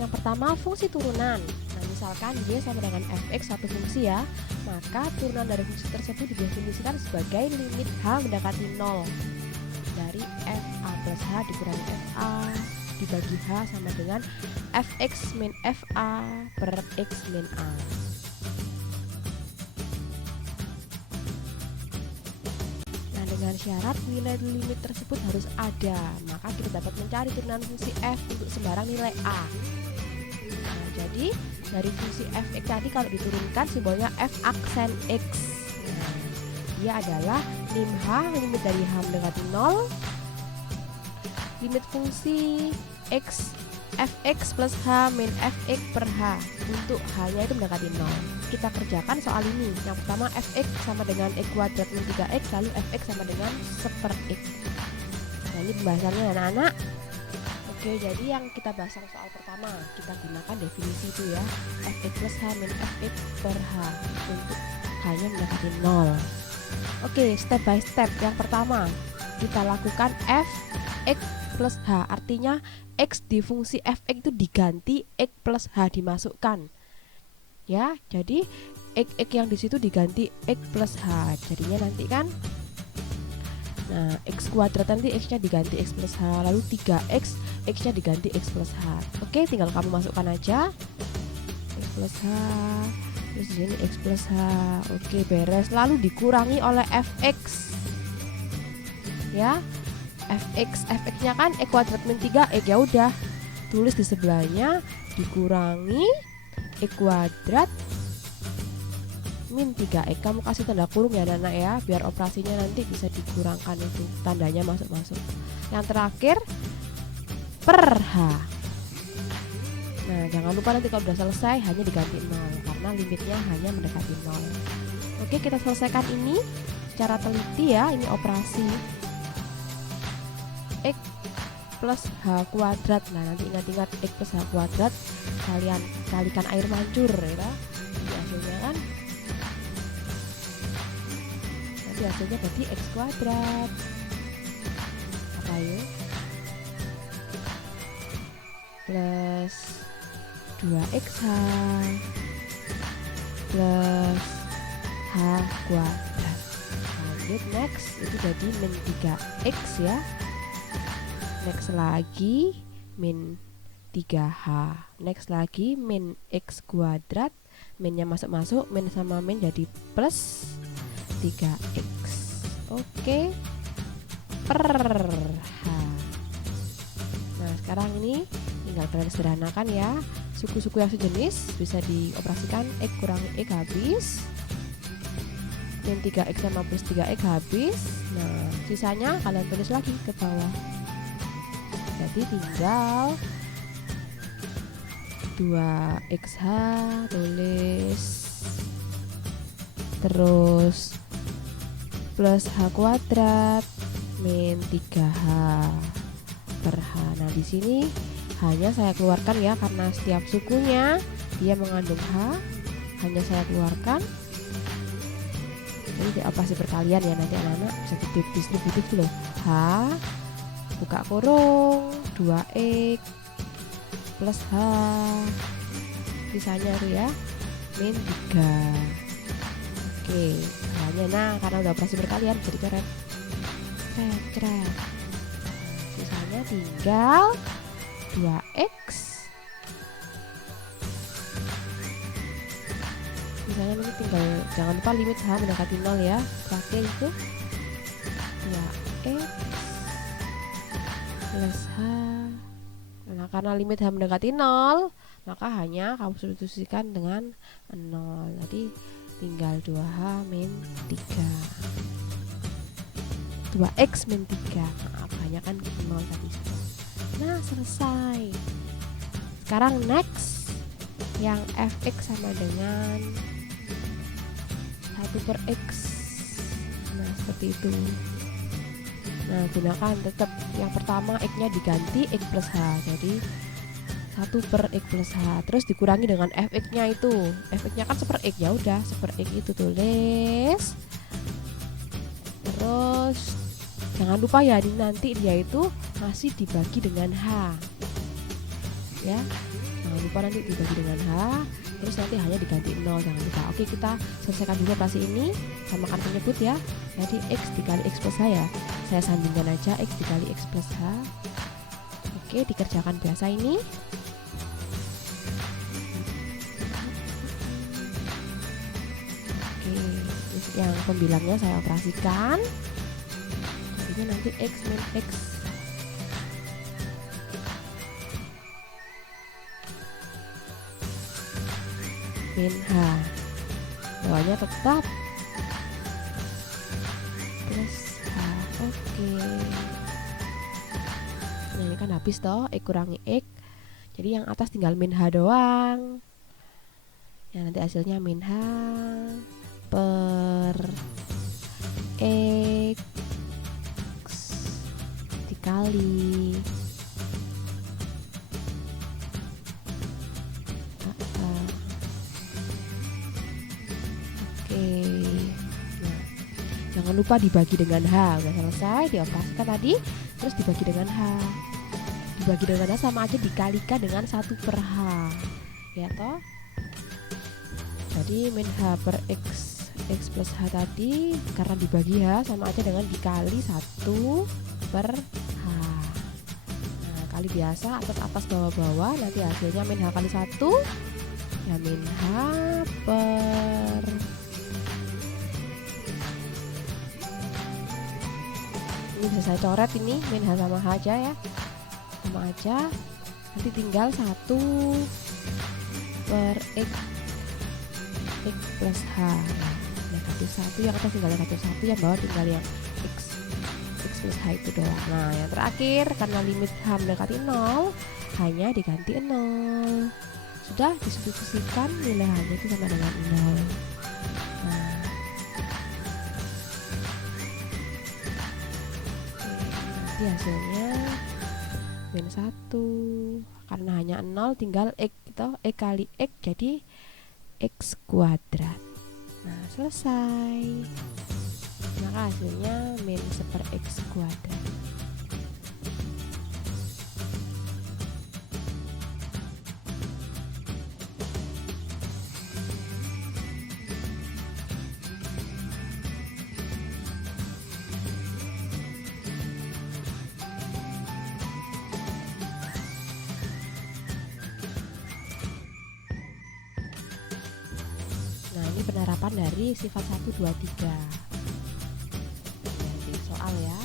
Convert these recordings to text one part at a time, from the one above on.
Yang pertama fungsi turunan. Nah, misalkan Y sama dengan fx satu fungsi ya, maka turunan dari fungsi tersebut didefinisikan sebagai limit H mendekati 0 dari fa plus H dikurangi fa dibagi H sama dengan fx min fa per x min A. Nah, dengan syarat nilai limit tersebut harus ada, maka kita dapat mencari turunan fungsi f untuk sembarang nilai A. Nah, jadi dari fungsi fx tadi kalau diturunkan simbolnya f aksen x. Nah, dia adalah lim H limit dari H mendekati 0 limit fungsi x fx plus H min fx per H untuk H-nya itu mendekati 0. Kita kerjakan soal ini. Yang pertama fx sama dengan x kuadrat min 3x, lalu fx sama dengan 1/x. Nah, ini pembahasannya anak-anak. Oke, jadi yang kita bahas soal pertama, kita gunakan definisi itu ya, fx plus H min fx per H untuk H-nya mendekati 0. Oke, step by step. Yang pertama, kita lakukan fx plus H, artinya X di fungsi fx itu diganti X plus H dimasukkan. Ya, jadi X yang di situ diganti X plus H. Jadinya nanti kan, nah X kuadrat nanti X-nya diganti X plus H, lalu 3X, X-nya diganti X plus H. Oke, tinggal kamu masukkan aja X plus H, terus di sini X plus H. Oke, beres. Lalu dikurangi oleh fx. Ya, fx-nya kan x kuadrat min 3x, ya udah tulis di sebelahnya dikurangi x kuadrat min 3x. Kamu kasih tanda kurung ya anak ya, biar operasinya nanti bisa dikurangkan itu, tandanya masuk-masuk. Yang terakhir per H. Nah, jangan lupa nanti kalau udah selesai hanya diganti 0 karena limitnya hanya mendekati 0. Oke, kita selesaikan ini secara teliti ya. Ini operasi X plus H kuadrat. Nah, nanti ingat-ingat X plus H kuadrat kalian kalikan air mancur ya. Jadi hasilnya kan, nanti hasilnya berarti X kuadrat. Apa ya? Plus 2XH plus H kuadrat. Lanjut next, itu jadi min 3X ya. Next lagi min 3H. Next lagi min X kuadrat. Minnya masuk-masuk, min sama min jadi plus 3X. Oke, per H. Nah, sekarang ini tinggal kalian sederhanakan ya. Suku-suku yang sejenis bisa dioperasikan. X kurangi X habis, min 3X sama plus 3X habis. Nah, sisanya kalian tulis lagi ke bawah. Jadi tinggal 2XH tulis, terus plus H kuadrat min 3H per H. Nah, di sini hanya saya keluarkan ya, karena setiap sukunya dia mengandung H, hanya saya keluarkan. Ini operasi perkalian ya, nanti anak-anak bisa distributif dulu. H buka kurung 2X plus H, sisanya tuh ya min 3. Oke, hanya nah karena udah operasi perkalian jadi coret. Cret. Sisanya tinggal 2X. Misalnya ini tinggal, jangan lupa limit H mendekati 0 ya. Terakhir itu 2X plus H. Nah, karena limit H mendekati 0, maka hanya kamu substitusikan dengan 0. Jadi tinggal 2H min 3. 2X min 3. Maaf, hanya kan 0 tadi. Nah, selesai. Sekarang next, yang fx sama dengan 1/x. Nah, seperti itu. Nah, gunakan tetap yang pertama X-nya diganti X plus H, jadi 1/x plus H, terus dikurangi dengan fx-nya itu. Fx-nya kan 1/x, ya udah 1/x itu tulis. Terus jangan lupa ya, nanti dia itu masih dibagi dengan H. Ya. Jangan lupa nanti dibagi dengan H, terus nanti hanya diganti 0, jangan lupa. Oke, kita selesaikan dulu operasi ini, samakan penyebut ya. Jadi X dikali X plus H ya, saya sandingkan aja X dikali X plus H. Oke, dikerjakan biasa ini. Oke, yang pembilangnya saya operasikan, jadinya nanti X min X min H, bawahnya tetap plus H. Oke, nah ini kan habis toh, X kurangi X, jadi yang atas tinggal min H doang. Ya, nanti hasilnya min H per X dikali nah, jangan lupa dibagi dengan H. Udah selesai, dioperasikan tadi, terus dibagi dengan H. Dibagi dengan H sama aja dikalikan dengan 1 per H, ya toh. Jadi min H per X plus H tadi karena dibagi H sama aja dengan dikali 1 per H. Nah, kali biasa atas bawah nanti hasilnya min H kali 1 ya min H per ini bisa saya coret, ini min H sama H aja ya, sama aja, nanti tinggal 1 per X plus H, nah, negatif 1, yang atas tinggal negatif 1, yang bawah tinggal yang X plus H itu doang. Nah, yang terakhir karena limit H mendekati 0 hanya diganti 0, sudah disubstitusikan nilai H-nya itu sama dengan 0. Nah, nanti hasilnya min 1, karena hanya 0 tinggal X itu X kali X jadi X kuadrat. Nah, selesai, maka hasilnya min 1 X kuadrat. Nah, ini penerapan dari sifat 1, 2, 3. Jadi soal ya,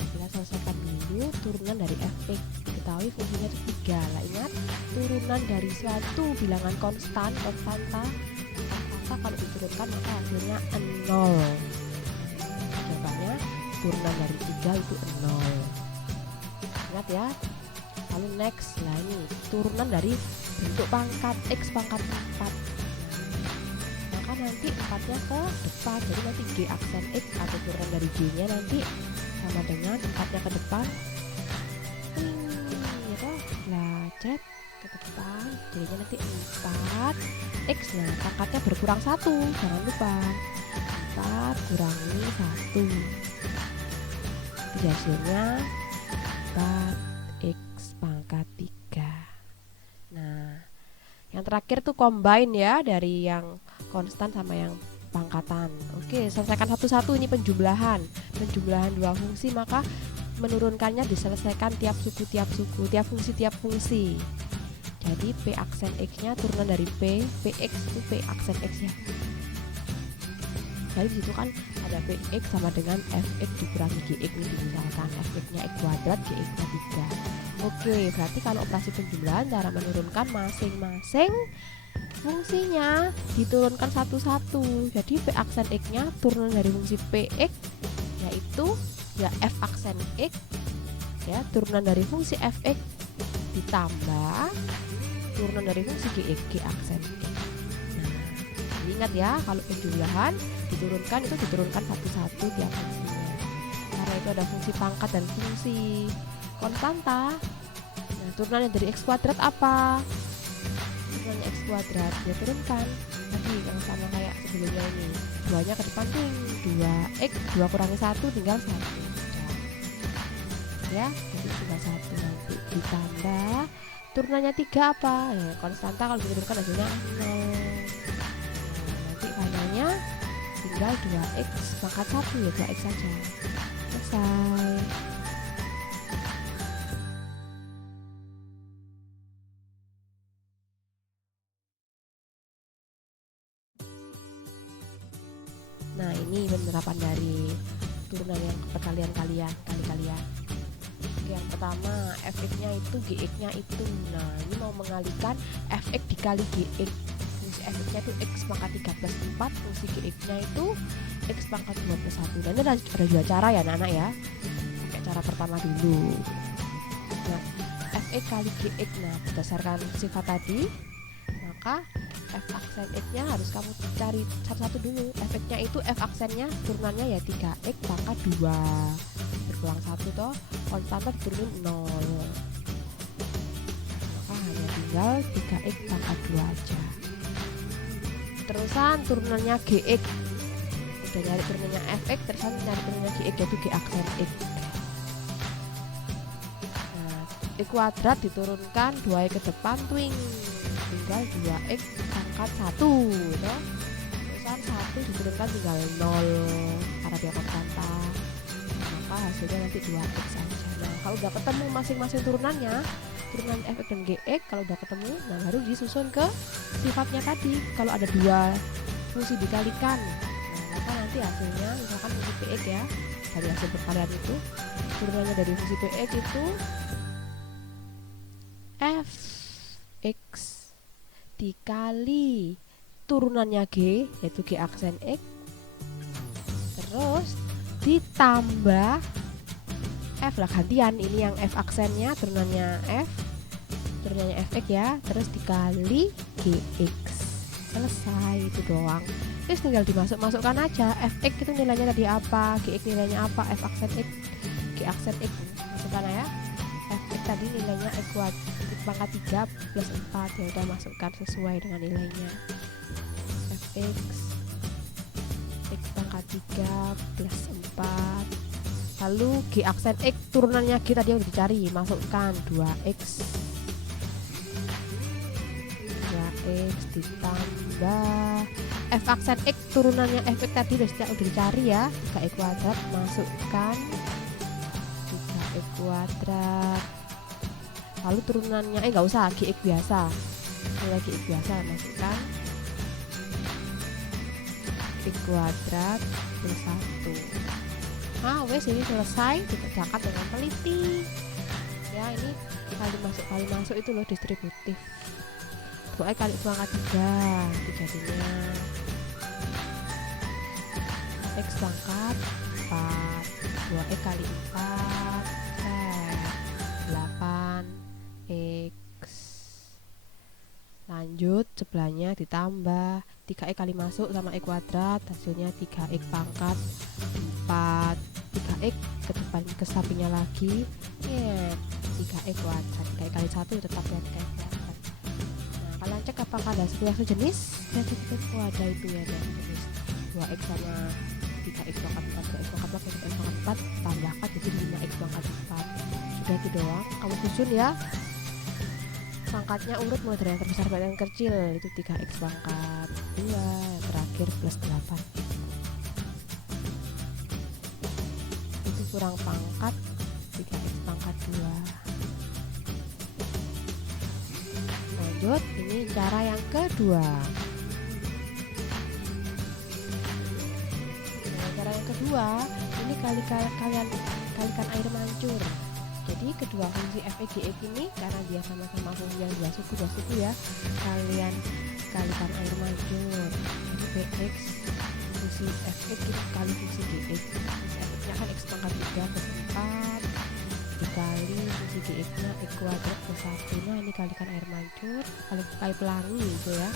kita selesaikan dulu turunan dari fx. Diketahui fungsinya itu 3. Lah, ingat, turunan dari suatu bilangan konstanta kalau diturunkan maka hasilnya 0. Jawabannya turunan dari 3 itu 0. Ingat ya. Lalu next, lah ini turunan dari bentuk pangkat x pangkat 4. Nanti 4-nya ke depan, jadi nanti G aksen X atau turunan dari G nya nanti sama dengan 4-nya ke depan, ya toh, lah cek ke depan, jadinya nanti 4 X. Nah, pangkatnya berkurang 1, jangan lupa 4 kurangi 1, jadi hasilnya 4X pangkat 3. Nah, yang terakhir tuh combine ya, dari yang konstan sama yang pangkatan. Oke, selesaikan satu-satu. Ini penjumlahan dua fungsi, maka menurunkannya diselesaikan tiap fungsi Jadi P aksen X nya turunan dari Px itu P aksen X ya. Jadi disitu kan ada Px sama dengan Fx dikurangi Gx, ini dimisalkan Fx nya X kuadrat, Gx nya 3. Oke, berarti kalau operasi penjumlahan cara menurunkan masing-masing fungsinya diturunkan satu-satu. Jadi P aksen X nya turunan dari fungsi Px yaitu ya F aksen X ya, turunan dari fungsi Fx ditambah turunan dari fungsi Gx, G aksen X. Nah, ingat ya, kalau penjumlahan diturunkan itu diturunkan satu-satu tiap fungsinya, karena itu ada fungsi pangkat dan fungsi konstanta. Nah, turunannya dari X kuadrat apa? X kuadrat dia turunkan tadi yang sama kayak sebelumnya, ini 2-nya ke depan tuh 2x, 2 kurangi 1 tinggal 1 ya, jadi tinggal 1 nanti ditambah turunannya 3 apa? Ya, konstanta kalau diturunkan hasilnya 0. Nah, nanti finalnya tinggal 2x pangkat 1 ya, 2x saja. Selesai. Nah, ini penerapan dari turunan yang perkalian kalian. Yang pertama, fx-nya itu gx-nya itu. Nah, ini mau mengalihkan fx dikali gx. Fungsi fx-nya itu x pangkat 3 plus 4, fungsi gx-nya itu x pangkat 2 plus 1. Dan ini ada dua cara ya anak-anak ya. Pakai cara pertama dulu. Nah, fx kali gx. Nah, berdasarkan sifat tadi, maka f aksen x-nya harus kamu cari satu-satu dulu. Fx-nya itu f aksennya turunannya ya 3x pangkat 2 berkurang 1 toh, konstanta diturunin 0. Maka hanya tinggal 3x pangkat 2 aja. Terusan turunannya gx. Udah nyari turunannya fx, terusan nyari turunannya gx yaitu g aksen x. Nah, x kuadrat diturunkan 2x ke depan twing. Tinggal 2x pangkat 1 toh. Terusan 1 diturunkan tinggal 0 karena dia konstanta. Maka hasilnya nanti 2x saja. Nah, kalau udah ketemu masing-masing turunannya, turunan fx dan gx, kalau udah ketemu, nah baru disusun ke sifatnya tadi. Kalau ada dua fungsi dikalikan, nah maka nanti hasilnya misalkan fungsi px ya, dari hasil perkalian itu, turunannya dari fungsi px itu fx dikali turunannya g, yaitu g aksen x, terus ditambah f lah, gantian ini yang f aksennya turunannya fx ya, terus dikali gx. Selesai, itu doang. Terus tinggal dimasukkan aja. Fx itu nilainya tadi apa, gx nilainya apa, f aksen x, g aksen x. Masukkan ya. Fx tadi nilainya x pangkat 3 plus 4, ya udah masukkan sesuai dengan nilainya. Fx x pangkat 3 plus 4. Lalu g aksen x turunannya g tadi yang udah dicari, masukkan 2x ditambah f aksen x turunannya fx tadi udah dicari ya, 3x kuadrat, masukkan 3x kuadrat. Lalu turunannya nggak usah, gx biasa, nilai gx biasa, masukkan x kuadrat plus 1. Nah, wes ini selesai, dikerjakan dengan teliti. Ya, ini kali masuk itu loh, distributif. 2x kali pangkat 3 jadinya x pangkat 4, 2x kali 4 8x. Lanjut sebelahnya ditambah 3x kali masuk sama x kuadrat, hasilnya 3x pangkat 4, 3x ke depan ke sampingnya lagi ya, 3x kuadrat, 3x kali 1 tetap ya 3x kuadrat. Nah, kalian cek apakah ada sebuah sejenis, dan ada itu ya, ada sejenis 2x sama 3x pangkat 4, 2x pangkat 4, 3x pangkat 4 tambahkan jadi 5x pangkat 4. Sudah itu doang, kamu susun ya. Pangkatnya urut mulai dari yang terbesar sampai yang kecil, itu 3x pangkat 2, yang terakhir plus 8. Itu kurang pangkat 3x pangkat 2. Lanjut, ini cara yang kedua. Nah, cara yang kedua, ini kalikan air mancur. Jadi kedua fungsi f, g, x ini karena dia sama-sama fungsi yang dua suku ya, kalian kalikan air mancur. Jadi px fungsi fx dikali fungsi gx. Fungsi fx-nya kan x pangkat 3 plus 4 dikali fungsi gx-nya x kuadrat plus 1. Nah, ini kalikan air mancur, kali pelangi gitu ya.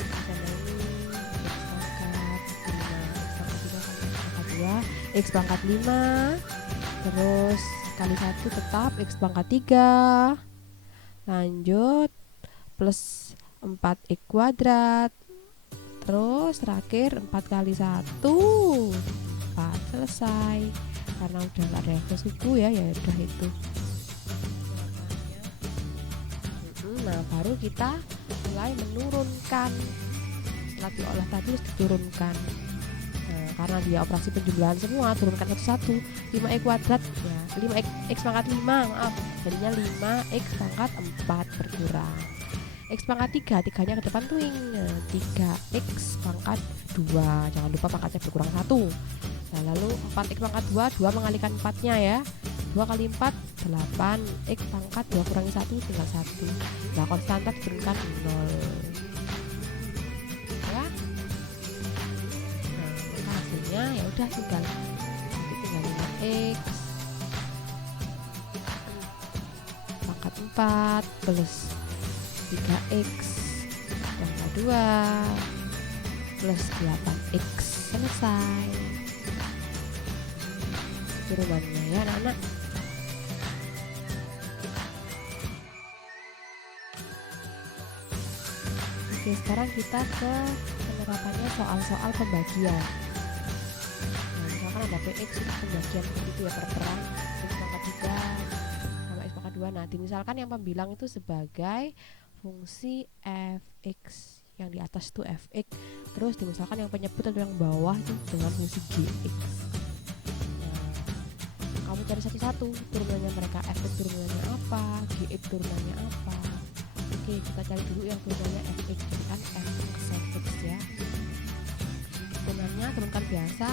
Misalnya ini x pangkat 5, x pangkat 3 kali x pangkat 2, x pangkat 5, terus kali 1 tetap x pangkat 3, lanjut plus 4x kuadrat, terus terakhir 4 kali 1 4. Selesai, karena udah gak ada yang ke suku ya, ya udah itu. Nah, baru kita mulai menurunkan. Setelah diolah tadi harus diturunkan. Nah, karena dia operasi penjumlahan semua, turunkan satu-satu. 5x kuadrat ya, 5x pangkat 5, maaf. Jadinya 5x pangkat 4 berkurang. X pangkat 3, 3-nya ke depan tuing. Nah, 3x pangkat 2, jangan lupa pangkatnya berkurang 1. Nah, lalu 4x pangkat 2, 2 mengalihkan 4-nya ya. 2 kali 4, 8. X pangkat 2 kurangi 1, tinggal 1. Nah, konstanta diturunkan 0 ya. Nah, maka hasilnya ya udah tinggal 5x pangkat 4 plus 3x pangkat 2 plus 8x. Selesai turunannya ya anak-anak. Oke, sekarang kita ke penerapannya soal-soal pembagian. Nah, misalkan ada PX untuk pembagian seperti itu ya, per-peran X pangkat 3 sama X pangkat 2. Nah, misalkan yang pembilang itu sebagai fungsi fx, yang di atas itu fx, terus misalkan yang penyebut atau yang bawah itu dengan fungsi gx. Nah, kamu cari satu-satu turunannya mereka, fx turunannya apa, gx turunannya apa. Oke, kita cari dulu yang turunannya fx, jadi kan fx ya. Turunannya turunkan biasa,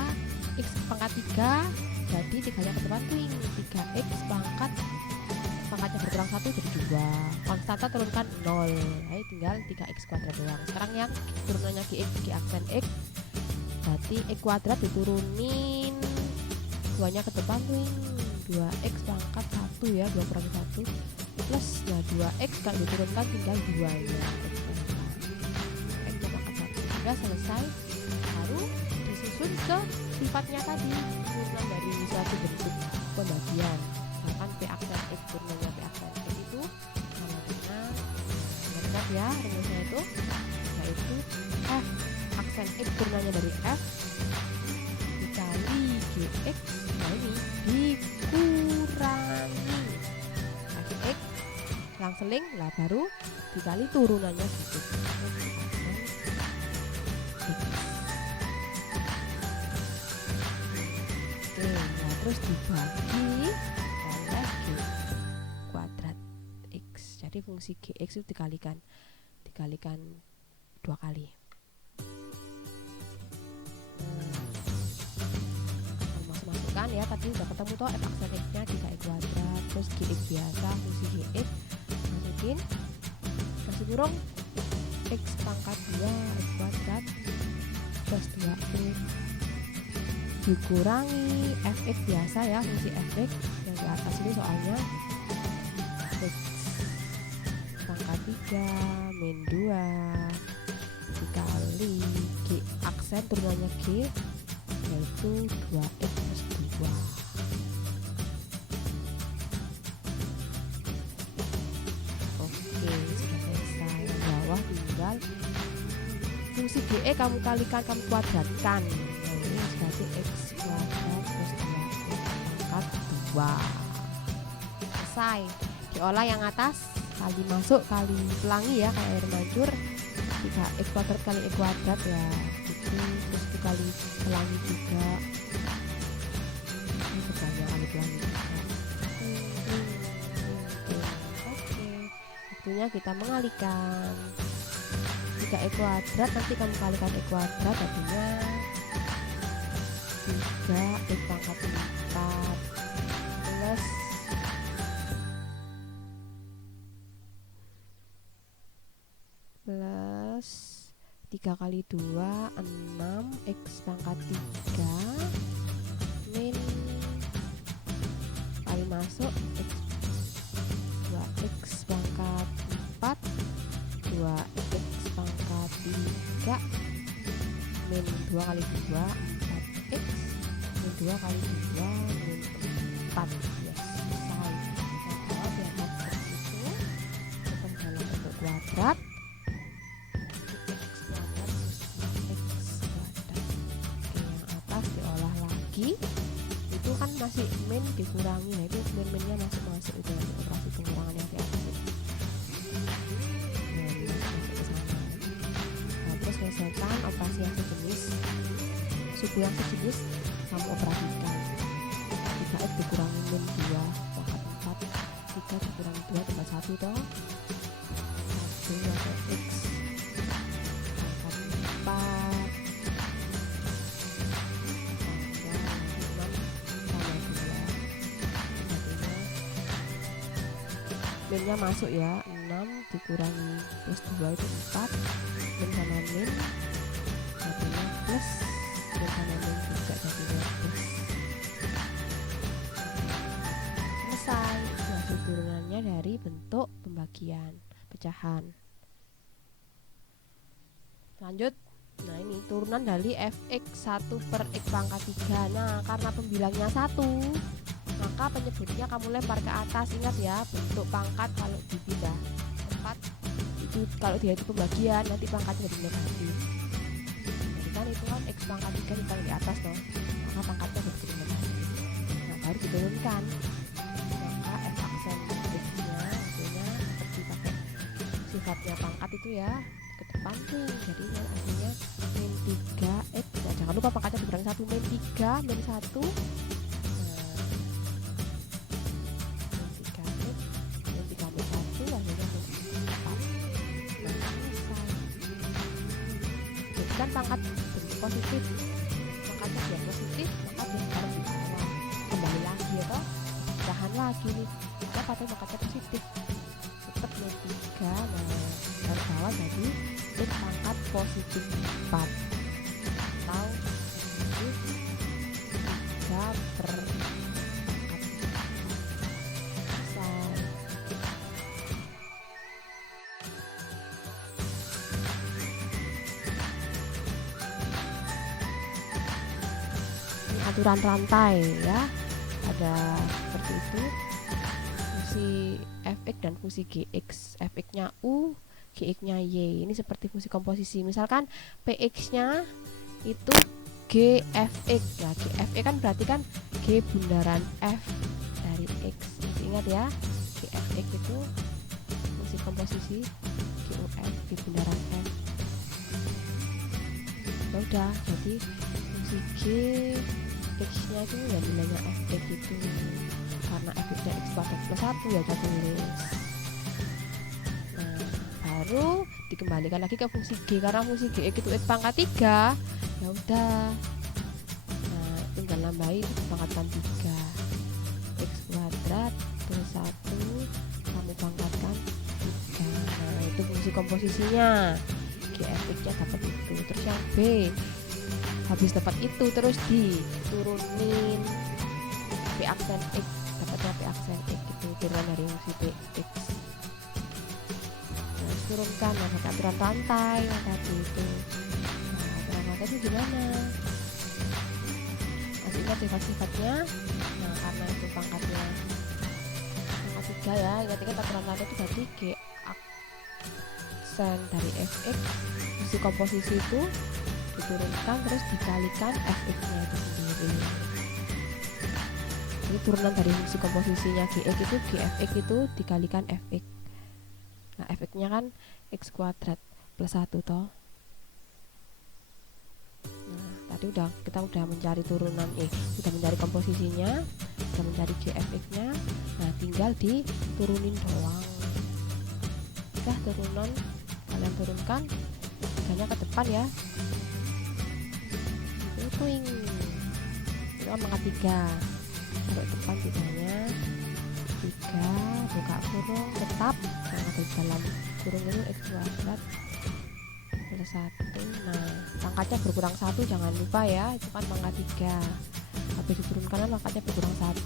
x pangkat 3, jadi 3-nya ke depan tuing, 3x pangkatnya berkurang 1 jadi 2. Konstanta turunkan 0. Jadi tinggal 3x kuadrat doang. Sekarang yang turunannya gx, g aksen x, berarti x kuadrat diturunin 2-nya ke depan tuing, 2x pangkat 1 ya, 2 kurangi 1 plus ya 2x, kalau diturunkan tinggal 2 ya, x pangkat 1. Sudah selesai, baru disusun ke sifatnya tadi, turunan dari suatu bentuk pembagian. Misalkan P aksen X turunannya P aksen X itu sama dengan, ingat ya rumusnya itu, yaitu F aksen X turunannya dari F dikali GX, nah ini dikurangi kasih X selang-seling lah, baru dikali turunannya gitu. Oke, nah terus dibagi oleh g kuadrat x. Jadi fungsi gx itu dikalikan 2 kali. Masuk-masukkan ya, tadi udah ketemu toh f aksen x nya 3x kuadrat, terus gx biasa fungsi gx, masukin, kasih kurung x pangkat 2 x kuadrat plus 2x dikurangi fx biasa ya, fungsi fx yang di atas ini soalnya x pangkat 3 min 2 dikali g aksen turunannya g, yaitu 2x plus 2. Oke, sudah selesai. Yang bawah tinggal fungsi ge kamu kalikan, kamu kuadratkan. Berarti x kuadrat plus 2x pangkat 2. Selesai. Diolah yang atas, kali masuk, kali pelangi ya, kayak air mancur. 3x kuadrat kali x kuadrat ya itu, terus dikali pelangi juga, ini sebanyak kali pelangi juga. Oke, waktunya kita mengalihkan. 3x kuadrat nanti kamu kalikan x kuadrat, artinya 3x pangkat 4 plus 3 kali 2 6 x pangkat 3 min kali masuk x 2x pangkat 4 2x pangkat 3 min 2 kali 2 4x min 2 kali 2 min 4 ya, selesai. Nah, kalau biar seperti itu tetap dalam bentuk kuadrat, x kuadrat plus 2x kuadrat. Oke, yang atas diolah lagi, itu kan masih min dikurangi, nah itu min-minnya masuk itu operasi pengurangan yang di atas itu. suku yang sejenis kamu operasikan. 3x dikurangi min 2 pangkat 4, 3 dikurangi 2 tambah 1 toh 1 atau x pangkat 4 minnya masuk ya, 6 dikurangi plus 2 itu 4, min sama min jadinya plus, min sama min juga jadinya plus. Selesai. Hasil turunannya dari bentuk pembagian pecahan. Lanjut. Nah ini turunan dari fx 1 per x pangkat 3. Nah karena pembilangnya 1, maka penyebutnya kamu lempar ke atas. Ingat ya, bentuk pangkat kalau dipindah 4 itu kalau dia itu pembagian nanti pangkatnya jadi negatif. Jadi kan itu kan x pangkat 3 ditaruh di atas toh, maka pangkatnya jadi negatif. Nah baru diturunkan, maka f aksen x-nya artinya seperti pakai sifatnya pangkat itu ya ke depan tuh, jadi artinya min 3x. Nah, jangan lupa pangkatnya dikurangi 1, min 3 min 1 kan pangkat positif, pangkatnya biar positif maka dia taruh di bawah, kembali lagi ya toh, pecahan lagi nih kita pakai pangkatnya positif tetap min 3. Nah dari bawah jadi min pangkat positif 4 atau positif 3 per aturan rantai ya, ada seperti itu fungsi fx dan fungsi gx. Fx nya u, gx nya y. Ini seperti fungsi komposisi, misalkan px nya itu gfx. Nah gfx kan berarti kan g bundaran f dari x. Ingat ya, gfx itu fungsi komposisi guf g bundaran f. Ya udah, jadi fungsi g x nya itu ya nilainya fx itu, karena fx nya x kuadrat plus 1 ya saya tulis. Nah baru dikembalikan lagi ke fungsi g, karena fungsi gx itu x pangkat 3 ya udah, nah tinggal nambahin pangkatkan 3, x kuadrat plus 1 kamu pangkatkan 3. Nah itu fungsi komposisinya, gfx nya dapat itu. Terus yang b, habis dapat itu terus diturunin p aksen x, dapatnya p aksen x itu turunan dari fungsi px. Nah turunkan ya pakai aturan rantai yang tadi itu. Nah aturan rantai itu gimana, masih ingat sifat-sifatnya. Nah karena itu pangkatnya pangkat 3 ya, ingat-ingat aturan rantai itu berarti g aksen dari fx fungsi komposisi itu diturunkan terus dikalikan fx nya itu sendiri. Jadi turunan dari fungsi komposisinya gx itu gfx itu dikalikan fx. Nah fx nya kan x kuadrat plus 1 toh. Nah tadi kita udah mencari turunan sudah mencari komposisinya, sudah mencari gfx nya. Nah tinggal diturunin doang. Udah turunan kalian turunkan tiganya ke depan ya, puing itu pangkat 3 taruh depan tiganya 3 buka kurung tetap karena di dalam kurung itu x kuadrat plus 1. Nah pangkatnya berkurang 1 jangan lupa ya, itu kan pangkat 3 habis diturunkan pangkatnya berkurang 1.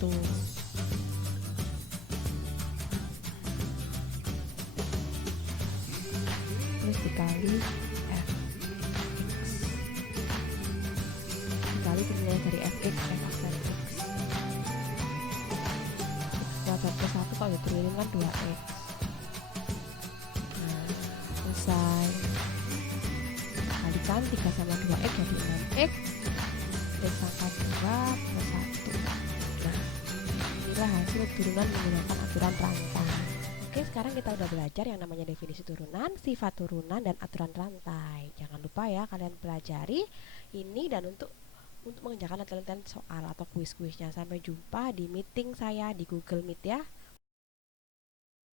Terus dikali f dikali nilai dari fx, f aksen x. X kuadrat plus 1 kalau diturunin kan 2x. Nah selesai, kalikan 3 sama 2x jadi 6x, x pangkat 2 plus 1. Nah inilah hasil turunan menggunakan aturan rantai. Oke, sekarang kita udah belajar yang namanya definisi turunan, sifat turunan, dan aturan rantai. Jangan lupa ya kalian pelajari ini, dan untuk untuk mengerjakan latihan soal atau kuis-kuisnya. Sampai jumpa di meeting saya di Google Meet ya.